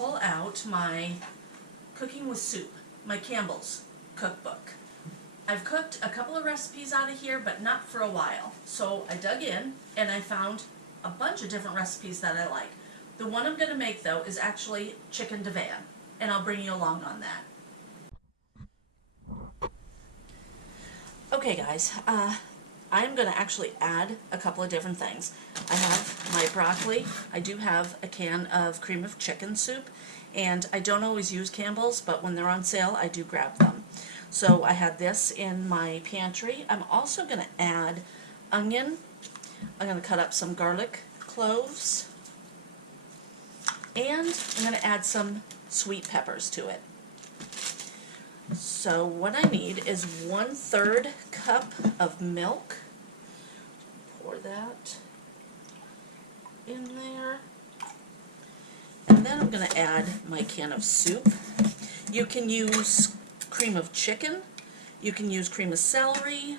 pull out my Cooking with Soup, my Campbell's cookbook. I've cooked a couple of recipes out of here, but not for a while. So I dug in and I found a bunch of different recipes that I like. The one I'm going to make though is actually chicken divan, and I'll bring you along on that. Okay guys, I'm going to actually add a couple of different things. I have my broccoli. I do have a can of cream of chicken soup, and I don't always use Campbell's, but when they're on sale I do grab them. So I had this in my pantry. I'm also going to add onion. I'm going to cut up some garlic cloves, and I'm going to add some sweet peppers to it. So what I need is 1/3 cup of milk. Pour that in there. And then I'm going to add my can of soup. You can use cream of chicken. You can use cream of celery.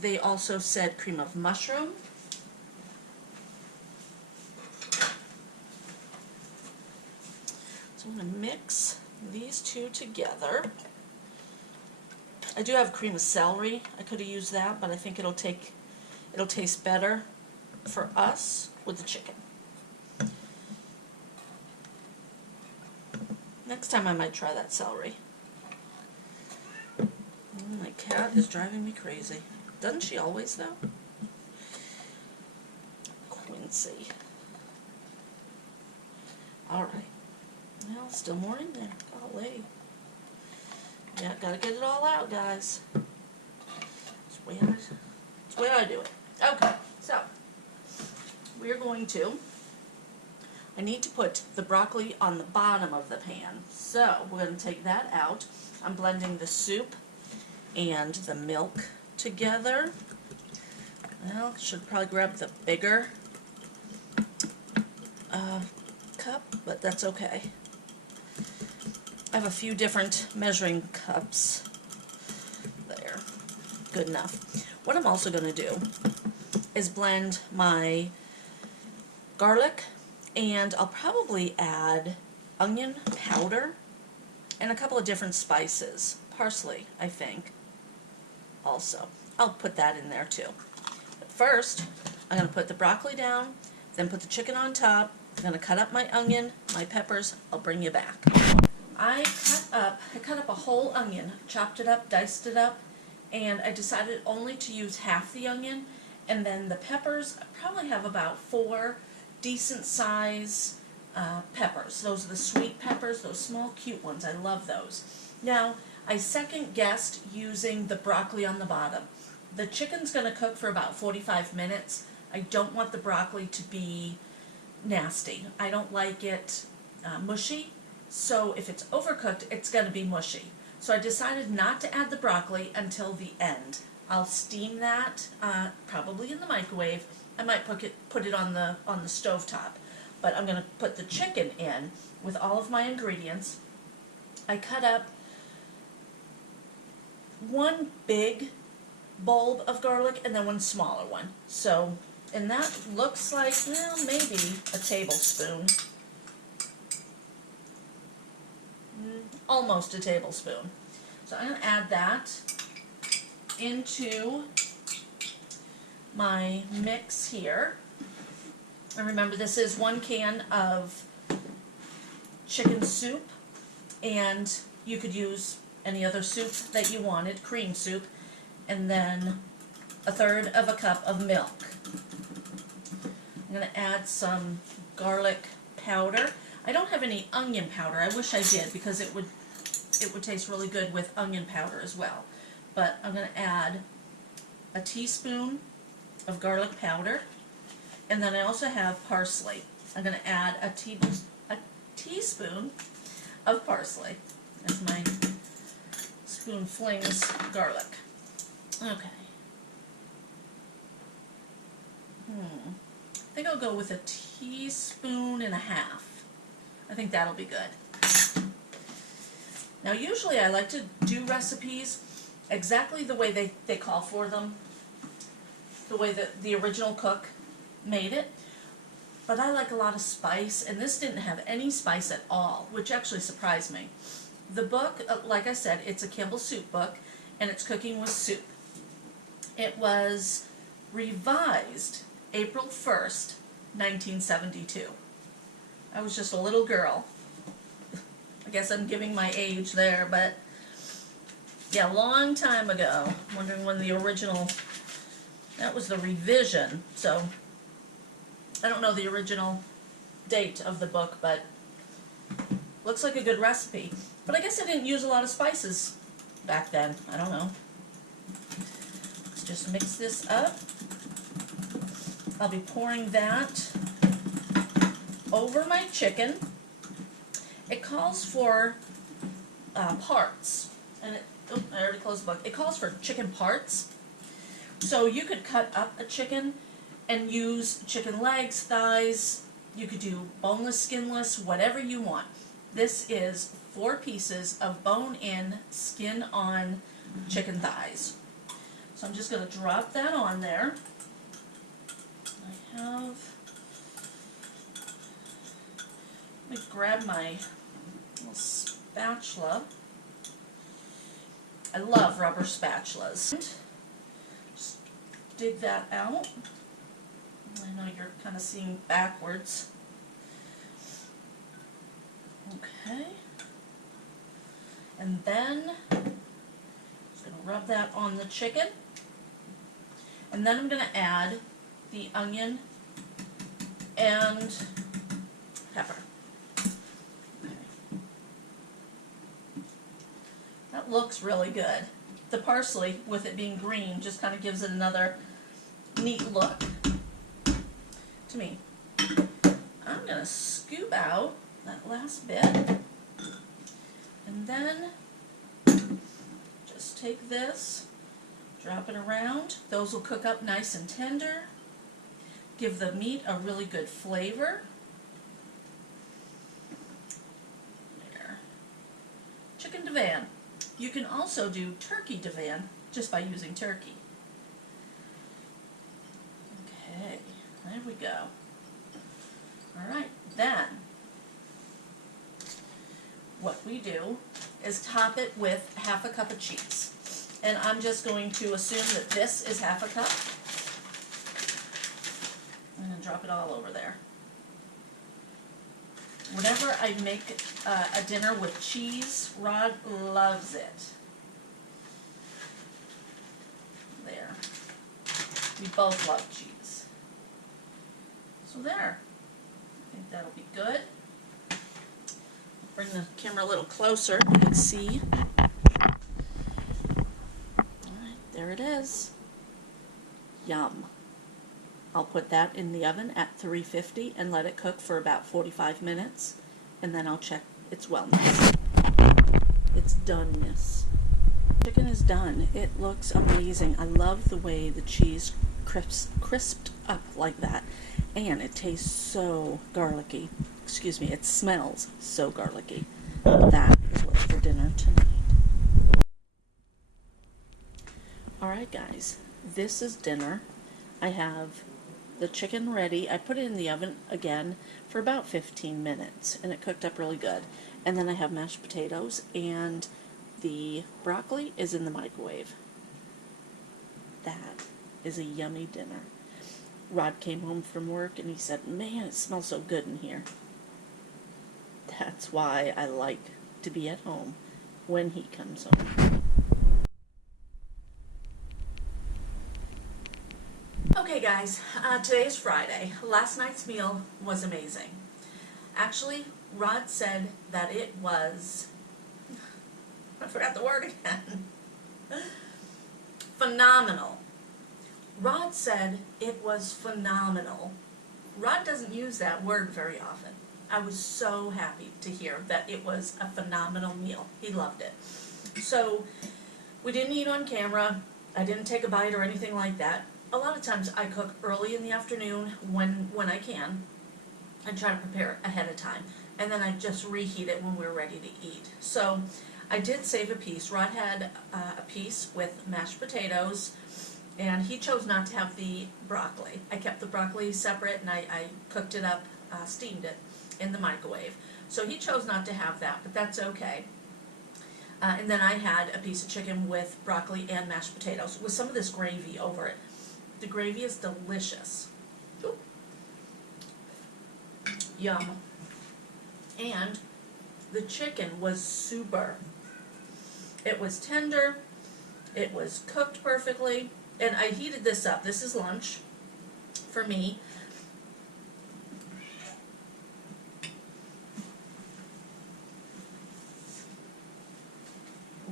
They also said cream of mushroom. So I'm going to mix these two together. I do have cream of celery. I could have used that, but I think it'll taste better for us with the chicken. Next time I might try that celery. My cat is driving me crazy. Doesn't she always though? Quincy. Alright. Well, still more in there. Golly. Yeah, gotta get it all out, guys. That's the way I do it. Okay, so we're going to, I need to put the broccoli on the bottom of the pan. So we're going to take that out. I'm blending the soup and the milk together. Well, should probably grab the bigger cup, but that's okay. I have a few different measuring cups. There. Good enough. What I'm also going to do is blend my garlic, and I'll probably add onion powder and a couple of different spices. Parsley, I think, also. I'll put that in there too. But first, I'm going to put the broccoli down, then put the chicken on top. I'm going to cut up my onion, my peppers. I'll bring you back. I cut up a whole onion, chopped it up, diced it up, and I decided only to use half the onion, and then the peppers, I probably have about 4 decent size peppers. Those are the sweet peppers, those small cute ones. I love those. Now, I second guessed using the broccoli on the bottom. The chicken's going to cook for about 45 minutes. I don't want the broccoli to be nasty. I don't like it mushy. So if it's overcooked, it's going to be mushy. So I decided not to add the broccoli until the end. I'll steam that, probably in the microwave. I might put it on the stove top. But I'm going to put the chicken in with all of my ingredients. I cut up 1 big bulb of garlic and then 1 smaller one. So, and that looks like, well, maybe a tablespoon. Almost a tablespoon. So I'm going to add that into my mix here. And remember, this is 1 can of chicken soup, and you could use any other soup that you wanted, cream soup, and then 1/3 of a cup of milk. I'm going to add some garlic powder. I don't have any onion powder. I wish I did, because it would taste really good with onion powder as well. But I'm going to add a teaspoon of garlic powder, and then I also have parsley. I'm going to add a teaspoon of parsley as my spoon flings garlic. Okay. I think I'll go with a teaspoon and a half. I think that'll be good. Now usually I like to do recipes exactly the way they call for them, the way that the original cook made it. but I like a lot of spice, and this didn't have any spice at all, which actually surprised me. The book, like I said, it's a Campbell Soup book, and it's cooking with soup. It was revised April 1st, 1972. I was just a little girl. I guess I'm giving my age there, but yeah, a long time ago. I'm wondering when the original, that was the revision, so I don't know the original date of the book, but looks like a good recipe. But I guess I didn't use a lot of spices back then. I don't know. Let's just mix this up. I'll be pouring that over my chicken. It calls for parts, and I already closed the book. It calls for chicken parts. So you could cut up a chicken and use chicken legs, thighs. You could do boneless, skinless, whatever you want. This is 4 pieces of bone-in, skin-on chicken thighs. So I'm just going to drop that on there. I have, let me grab my little spatula. I love rubber spatulas. Just dig that out. I know you're kind of seeing backwards. Okay. And then I'm just going to rub that on the chicken. And then I'm going to add the onion and pepper. Okay. That looks really good. The parsley, with it being green, just kind of gives it another neat look to me. I'm going to scoop out that last bit, and then just take this, drop it around. Those will cook up nice and tender, give the meat a really good flavor. There. Chicken Divan. You can also do turkey Divan just by using turkey. Okay, there we go. Alright, then what we do is top it with half a cup of cheese. And I'm just going to assume that this is half a cup. I'm going to drop it all over there. Whenever I make a dinner with cheese, Rod loves it. There. We both love cheese. So there. I think that'll be good. Bring the camera a little closer, you can see. Alright, there it is. Yum. I'll put that in the oven at 350 and let it cook for about 45 minutes, and then I'll check its wellness. Its doneness. Chicken is done. It looks amazing. I love the way the cheese crisped up like that, and it tastes so garlicky. Excuse me, it smells so garlicky. That is what's for dinner tonight. Alright guys, this is dinner. I have the chicken ready. I put it in the oven again for about 15 minutes, and it cooked up really good. And then I have mashed potatoes, and the broccoli is in the microwave. That is a yummy dinner. Rod came home from work and he said, "Man, it smells so good in here." That's why I like to be at home when he comes home. Okay guys, today is Friday. Last night's meal was amazing. Actually, Rod said that it was, I forgot the word again, phenomenal. Rod said it was phenomenal. Rod doesn't use that word very often. I was so happy to hear that it was a phenomenal meal. He loved it. So, we didn't eat on camera. I didn't take a bite or anything like that. A lot of times I cook early in the afternoon when I can. I try to prepare ahead of time. And then I just reheat it when we're ready to eat. So, I did save a piece. Rod had a piece with mashed potatoes and he chose not to have the broccoli. I kept the broccoli separate, and I cooked it up, steamed it in the microwave. So he chose not to have that, but that's okay. And then I had a piece of chicken with broccoli and mashed potatoes with some of this gravy over it. The gravy is delicious. Ooh. Yum. And the chicken was super. It was tender, it was cooked perfectly, and I heated this up. This is lunch for me.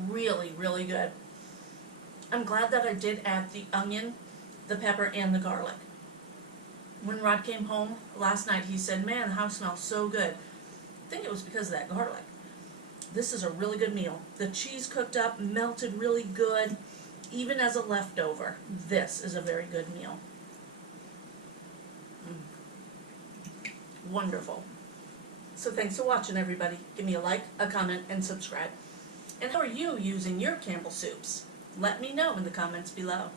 Really, really good. I'm glad that I did add the onion, the pepper, and the garlic. When Rod came home last night, he said, "Man, the house smells so good." I think it was because of that garlic. This is a really good meal. The cheese cooked up, melted really good, even as a leftover. This is a very good meal. Wonderful. So thanks for watching, everybody. Give me a like, a comment, and subscribe. And how are you using your Campbell soups? Let me know in the comments below.